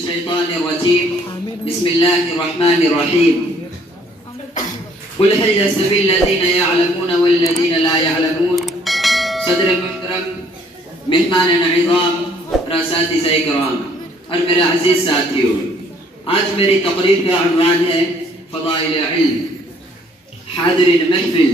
الشيطان الرجيم بسم الله الرحمن الرحيم قل هل يستوي الذين يعلمون والذين لا يعلمون صدر محترم مہمان عظام اساتذہ کرام اور میرے عزیز ساتھیوں، آج میری تقریر کا عنوان ہے فضائل علم۔ حاضرین محفل،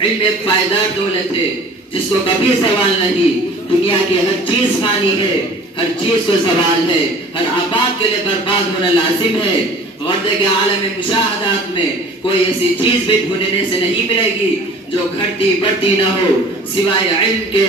علم ایک پائیدار دولت ہے جس کو کبھی زوال نہیں۔ دنیا کی ہر چیز فانی ہے، ہر چیز کو زوال ہے، ہر آباد کے لیے برباد ہونا لازم ہے۔ غرض کے عالم مشاہدات میں کوئی ایسی چیز بھی ڈھونڈنے سے نہیں ملے گی جو گھٹتی بڑھتی نہ ہو سوائے علم کے۔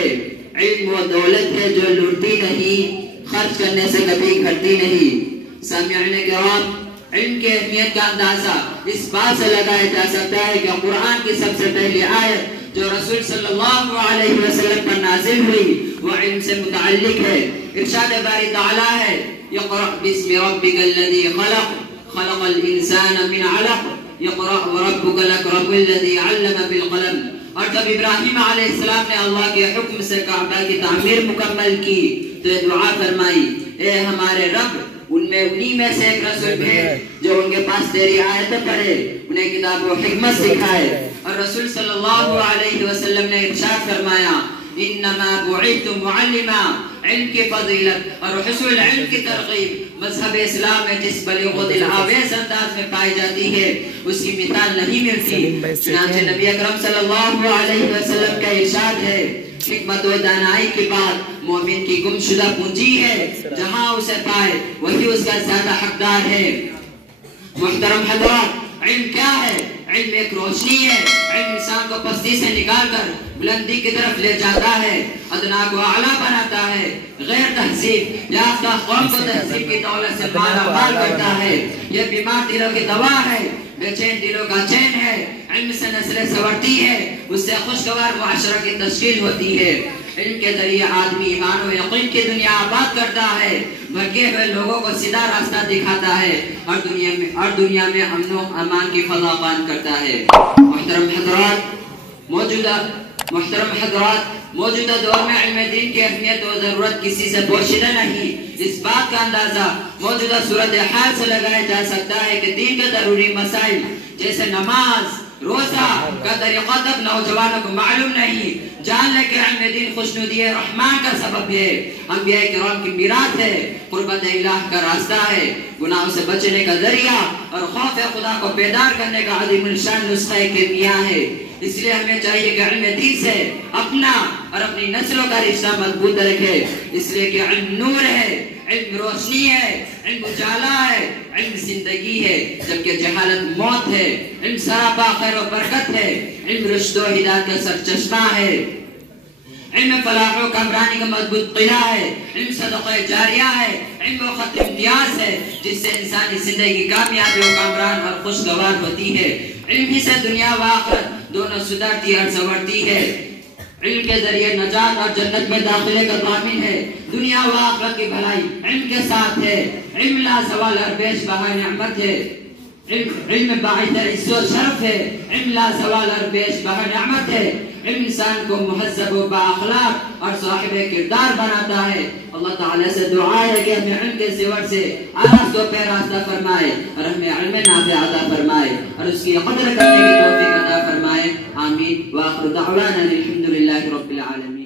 علم وہ دولت ہے جو لڑتی نہیں، خرچ کرنے سے کبھی گھٹتی نہیں۔ سامعین کرام، علم کی اہمیت کا اندازہ اس بات سے لگایا جا سکتا ہے کہ قرآن کی سب سے پہلی آیت جو رسول صلی اللہ علیہ وسلم پر نازل ہوئی وہ علم سے متعلق ہے۔ ارشاد باری تعالیٰ ہے اقرأ باسم ربک الذی خلق خلق الانسان من علق اقرأ وربک الاکرم الذی علم بالقلم۔ اور جب ابراہیم علیہ السلام نے اللہ کے حکم سے کعبہ کی تعمیر مکمل کی تو یہ دعا فرمائی، اے ہمارے رب، انہی میں سے ایک رسول بھیج جو ان کے پاس تیری آیتیں پڑھے، انہیں کتاب و حکمت سکھائے۔ اور رسول صلی اللہ علیہ وسلم نے ارشاد فرمایا انما بعثت معلما، علم کی فضیلت اور حصول علم کی ترغیب مذہب اسلام میں جس بلیغ و دل آویز انداز میں پائی جاتی ہے اس کی مثال نہیں ملتی۔ چنانچہ نبی اکرم صلی اللہ علیہ وسلم کا ارشاد ہے حکمت و دانائی کی بات مومن کی گمشدہ پونجی ہے، جہاں اسے پائے وہی اس کا زیادہ حقدار ہے۔ محترم حضرات، علم کیا ہے؟ علم ایک روشنی ہے۔ علم انسان کو پستی سے نکال کر بلندی کی طرف لے جاتا ہے، ادنا کو اعلیٰ بناتا ہے، غیر تہذیب یافتہ قوم کو تہذیب کی دولت سے مالا مال کرتا ہے۔ یہ بیمار دلوں کی دوا ہے، بے چین دلوں کا چین ہے۔ علم سے نسلیں سنورتی ہے، اس سے خوشگوار معاشرہ کی تشکیل ہوتی ہے۔ علم کے ذریعے آدمی ایمان و یقین کی دنیا آباد کرتا ہے، بھٹکے ہوئے لوگوں کو سیدھا راستہ دکھاتا ہے اور دنیا میں امن و امان کی فضا قائم کرتا ہے۔ محترم حضرات، موجودہ دور میں علم دین کی اہمیت و ضرورت کسی سے پوشیدہ نہیں۔ اس بات کا اندازہ موجودہ صورتحال سے لگایا جا سکتا ہے کہ دین کے ضروری مسائل جیسے نماز، روزہ کا طریقہ تک نوجوانوں کو معلوم نہیں۔ جان لے کہ علم دین خوشنودی رحمان کا سبب ہے، انبیاء کرام کی میراث ہے، قربت الہ کا راستہ ہے، گناہوں سے بچنے کا ذریعہ اور خوف خدا کو بیدار کرنے کا عظیم الشان نسخہ کیمیا ہے۔ اس لیے ہمیں چاہیے کہ علم دین سے اپنا اور اپنی نسلوں کا رشتہ مضبوط رکھے، اس لیے کہ علم نور ہے، علم روشنی ہے، علم اجالا ہے، علم زندگی ہے، جبکہ جہالت موت ہے۔ علم سراپا خیر و برکت ہے، علم رشد و ہدایت کا سرچشمہ ہے، علم فلاح و کامرانی کا مضبوط قلعہ ہے، علم صدقہ جاریہ ہے، علم و خط امتیاز ہے جس سے انسانی زندگی کامیاب و کامران اور خوشگوار ہوتی ہے۔ علم ہی سے دنیا و آخرت دونوں سدھرتی اور سنورتی ہے۔ علم کے ذریعے نجات اور جنت میں داخلے کا ضامن ہے۔ دنیا و آخرت کی بھلائی علم کے ساتھ ہے۔ علم لا زوال اور بیش بہا نعمت ہے۔ علم باعث عزت و شرف ہے۔ علم لا زوال اور بیش بہا نعمت ہے۔ علم انسان کو مہذب و بااخلاق اور صاحب کردار بناتا ہے۔ اللہ تعالیٰ سے دعا ہے کہ ہمیں علم کے زیور سے آراستہ و پیراستہ فرمائے اور ہمیں علم نافع عطا فرمائے اور اس کی قدر کرنے کی توفیق عطا فرمائے۔ آمین۔ وآخر دعوانا الحمد للہ رب العالمین۔